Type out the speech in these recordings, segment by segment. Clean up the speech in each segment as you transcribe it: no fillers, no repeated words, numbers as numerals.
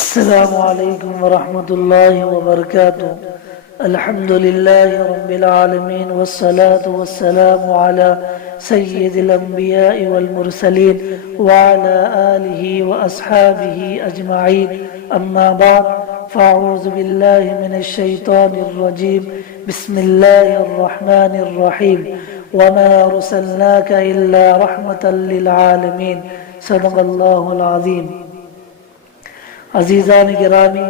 السلام علیکم ورحمۃ اللہ وبرکاتہ۔ الحمد للہ رب العالمین والصلاة والسلام علی سید الانبیاء والمرسلین وعلی آلہ واصحابہ اجمعین، اما بعد فاعوذ باللہ من الشیطان الرجیم، بسم اللہ الرحمن الرحیم، وما ارسلناک الا رحمۃ للعالمین، صدق اللہ العظیم۔ عزیزان گرامی،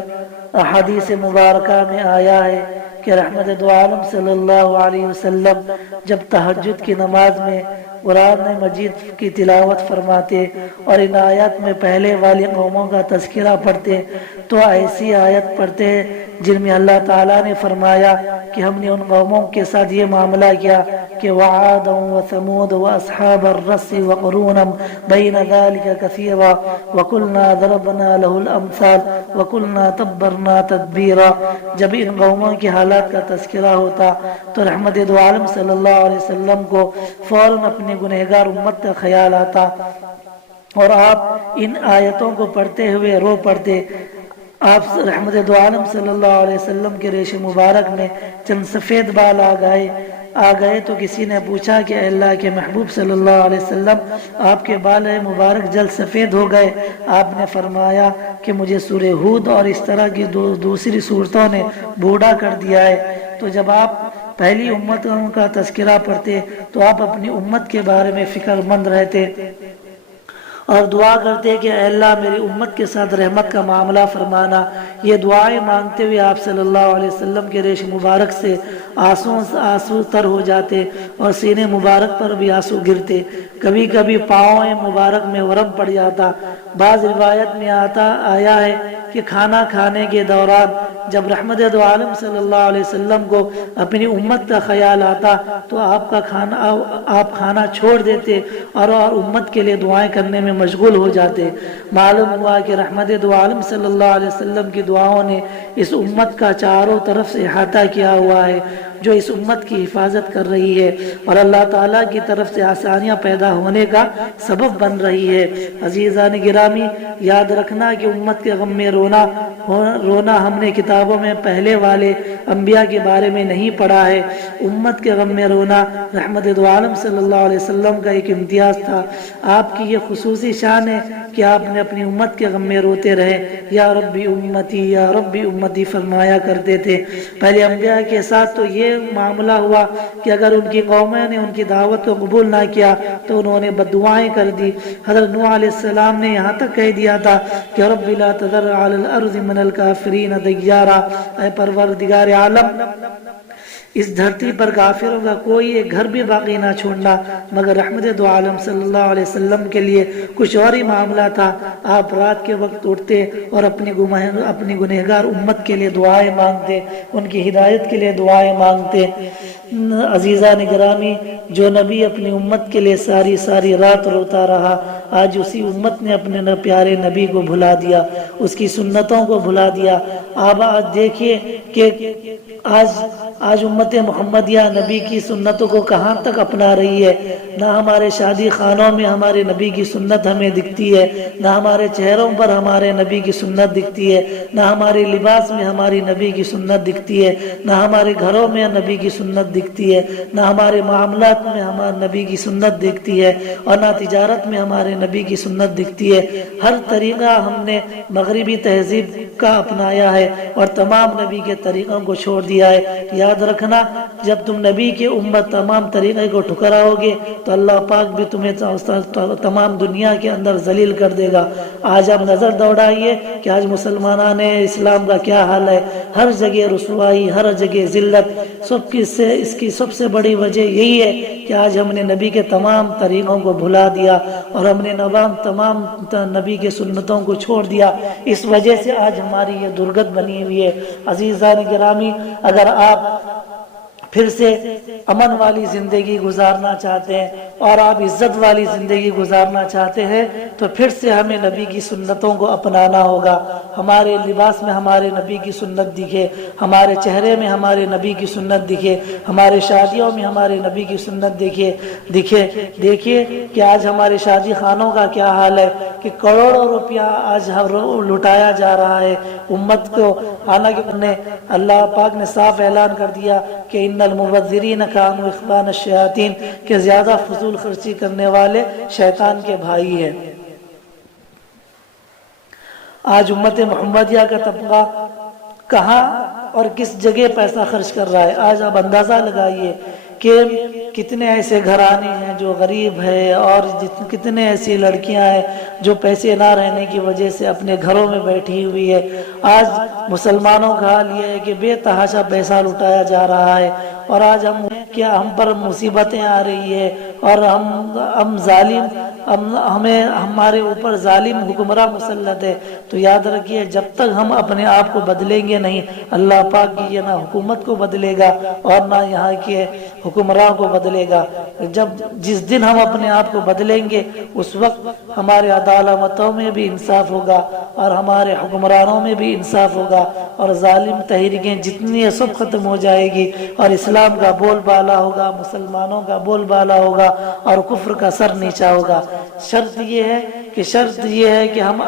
احادیث مبارکہ میں آیا ہے کہ رحمت دو عالم صلی اللہ علیہ وسلم جب تہجد کی نماز میں قرآن مجید کی تلاوت فرماتے اور ان آیات میں پہلے والی قوموں کا تذکرہ پڑھتے تو ایسی آیت پڑھتے جن میں اللہ تعالیٰ نے فرمایا کہ ہم نے ان قوموں کے ساتھ یہ معاملہ کیا کہ وعادا وثمود واصحاب الرس وقرونا بین ذلك کثیرا وکلنا ضربنا له الامثال وکلنا تبرنا تدبیرا۔ جب ان قوموں کی حالات کا تذکرہ ہوتا تو رحمت دو عالم صلی اللہ علیہ وسلم کو فوراً اپنی گنہگار امت کا خیال آتا اور آپ ان آیتوں کو پڑھتے ہوئے رو پڑتے۔ آپ رحمت دو عالم صلی اللہ علیہ وسلم کے ریش مبارک میں چند سفید بال آ گئے تو کسی نے پوچھا کہ اے اللہ کے محبوب صلی اللہ علیہ وسلم، آپ کے بال مبارک جلد سفید ہو گئے۔ آپ نے فرمایا کہ مجھے سورہ ہود اور اس طرح کی دوسری صورتوں نے بوڑھا کر دیا ہے۔ تو جب آپ پہلی امتوں کا تذکرہ پڑھتے تو آپ اپنی امت کے بارے میں فکر مند رہتے اور دعا کرتے کہ اے اللہ میری امت کے ساتھ رحمت کا معاملہ فرمانا۔ یہ دعائیں مانگتے ہوئے آپ صلی اللہ علیہ وسلم کے ریش مبارک سے آنسو تر ہو جاتے اور سینے مبارک پر بھی آنسو گرتے۔ کبھی کبھی پاؤں مبارک میں ورم پڑ جاتا۔ بعض روایت میں آیا ہے کہ کھانا کھانے کے دوران جب رحمت دو عالم صلی اللہ علیہ وسلم کو اپنی امت کا خیال آتا تو آپ کھانا چھوڑ دیتے اور امت کے لیے دعائیں کرنے میں مشغول ہو جاتے۔ معلوم ہوا کہ رحمت دو عالم صلی اللہ علیہ وسلم کی دعاؤں نے اس امت کا چاروں طرف سے احاطہ کیا ہوا ہے، جو اس امت کی حفاظت کر رہی ہے اور اللہ تعالیٰ کی طرف سے آسانیاں پیدا ہونے کا سبب بن رہی ہے۔ عزیزان گرامی، یاد رکھنا کہ امت کے غم میں رونا ہم نے کتابوں میں پہلے والے انبیاء کے بارے میں نہیں پڑھا ہے۔ امت کے غم میں رونا رحمت دو عالم صلی اللہ علیہ وسلم کا ایک امتیاز تھا۔ آپ کی یہ خصوصی شان ہے کہ آپ نے اپنی امت کے غم میں روتے رہے، یا ربی امتی یا ربی امتی فرمایا کرتے تھے۔ پہلے انبیاء کے ساتھ تو یہ معاملہ ہوا کہ اگر ان کی قوموں نے ان کی دعوت کو قبول نہ کیا تو انہوں نے بددعائیں کر دی۔ حضرت نوح علیہ السلام نے یہاں تک کہہ دیا تھا کہ رب لا تذر علی الارض من الکافرین دیارا، اے پروردگار عالم اس دھرتی پر کافروں کا کوئی ایک گھر بھی باقی نہ چھوڑنا۔ مگر رحمت دو عالم صلی اللہ علیہ وسلم کے لیے کچھ اور ہی معاملہ تھا۔ آپ رات کے وقت اٹھتے اور اپنی گنہگار امت کے لیے دعائیں مانگتے، ان کی ہدایت کے لیے دعائیں مانگتے۔ عزیزان گرامی، جو نبی اپنی امت کے لیے ساری رات روتا رہا، آج اسی امت نے اپنے پیارے نبی کو بھلا دیا، اس کی سنتوں کو بھلا دیا۔ آپ آج دیکھیے کہ آج امت محمدیہ نبی کی سنتوں کو کہاں تک اپنا رہی ہے۔ نہ ہمارے شادی خانوں میں ہمارے نبی کی سنت ہمیں دکھتی ہے، نہ ہمارے چہروں پر ہمارے نبی کی سنت دکھتی ہے، نہ ہمارے لباس میں ہماری نبی کی سنت دکھتی ہے، نہ ہمارے گھروں میں نبی کی سنت دکھتی ہے، نہ ہمارے معاملات میں ہمارے نبی کی سنت دکھتی ہے، اور نہ تجارت میں ہمارے نبی کی سنت دکھتی ہے۔ ہر طریقہ ہم نے مغربی تہذیب کا اپنایا ہے اور تمام نبی کے طریقوں کو چھوڑ دیا ہے۔ یاد رکھنا، جب تم نبی کے امت تمام طریقے کو ٹھکراؤ گے تو اللہ پاک بھی تمہیں تمام دنیا کے اندر ذلیل کر دے گا۔ آج آپ نظر دوڑائیے کہ آج مسلمانان اسلام کا کیا حال ہے۔ ہر جگہ رسوائی، ہر جگہ ذلت۔ اس کی سب سے بڑی وجہ یہی ہے کہ آج ہم نے نبی کے تمام طریقوں کو بھلا دیا اور ہم نے تمام نبی کے سنتوں کو چھوڑ دیا۔ اس وجہ سے آج ہماری یہ درگت بنی ہوئی ہے۔ عزیزان گرامی، اگر آپ پھر سے امن والی زندگی گزارنا چاہتے ہیں اور آپ عزت والی زندگی گزارنا چاہتے ہیں تو پھر سے ہمیں نبی کی سنتوں کو اپنانا ہوگا. ہمارے لباس میں ہمارے نبی کی سنت دکھے، ہمارے چہرے میں ہمارے نبی کی سنت دکھے، ہمارے شادیوں میں ہمارے نبی کی سنت دکھے. دیکھیے کہ آج ہمارے شادی خانوں کا کیا حال ہے کہ کروڑوں روپیہ آج لٹایا جا رہا ہے امت کو. حالانکہ اللہ پاک نے صاف اعلان کر دیا کہ ان المبذرین کانوا اخوان الشیاطین، کہ زیادہ فضول خرچی کرنے والے شیطان کے بھائی ہیں. آج امت محمدیہ کا طبقہ کہاں اور کس جگہ پیسہ خرچ کر رہا ہے. آج آپ اندازہ لگائیے کہ کتنے ایسے گھرانے ہیں جو غریب ہے اور کتنے ایسی لڑکیاں ہیں جو پیسے نہ رہنے کی وجہ سے اپنے گھروں میں بیٹھی ہوئی ہے. آج مسلمانوں کا حال یہ ہے کہ بے تحاشا پیسہ لٹایا جا رہا ہے اور آج ہم پر مصیبتیں آ رہی ہے اور ہم ظالم ہمارے اوپر ظالم حکمراں مسلط ہے. تو یاد رکھیے جب تک ہم اپنے آپ کو بدلیں گے نہیں، اللہ پاک کی یہ نہ حکومت کو بدلے گا اور نہ یہاں کے حکمراں کو بدلے گا. جس دن ہم اپنے آپ کو بدلیں گے اس وقت ہمارے عدالتوں میں بھی انصاف ہوگا اور ہمارے حکمرانوں میں بھی انصاف ہوگا اور ظالم تحریکیں جتنی ہیں سب ختم ہو جائے گی اور اسلام کا بول بالا ہوگا، مسلمانوں کا بول بالا ہوگا اور کفر کا سر نیچا ہوگا. شرط یہ ہے کہ ہم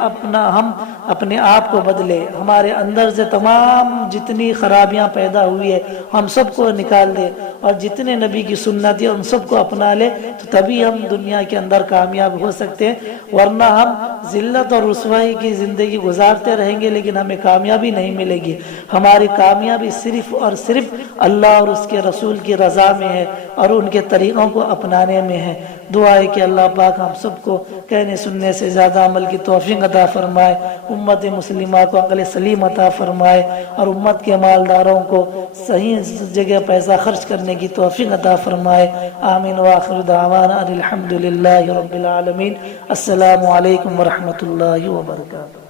اپنے آپ کو بدلے، ہمارے اندر سے تمام جتنی خرابیاں پیدا ہوئی ہے ہم سب کو نکال دے اور جتنے نبی کی سنت ہے ان سب کو اپنا لے تو تبھی ہم دنیا کے اندر کامیاب ہو سکتے ہیں. ورنہ ہم ذلت اور رسوائی کی زندگی گزارتے رہیں گے لیکن ہمیں کامیابی نہیں ملے گی. ہماری کامیابی صرف اور صرف اللہ اور اس کے رسول کی رضا میں ہے اور ان کے طریقوں کو اپنانے میں ہے. دعا ہے کہ اللہ پاک ہم سب کو کہنے سننے سے زیادہ عمل کی توفیق عطا فرمائے، امت مسلمہ کو عقل سلیم عطا فرمائے اور امت کے مالداروں کو صحیح جگہ پیسہ خرچ کرنے کی توفیق عطا فرمائے. آمین وآخر دعوانا الحمدللہ رب العالمین. السلام علیکم ورحمۃ اللہ وبرکاتہ.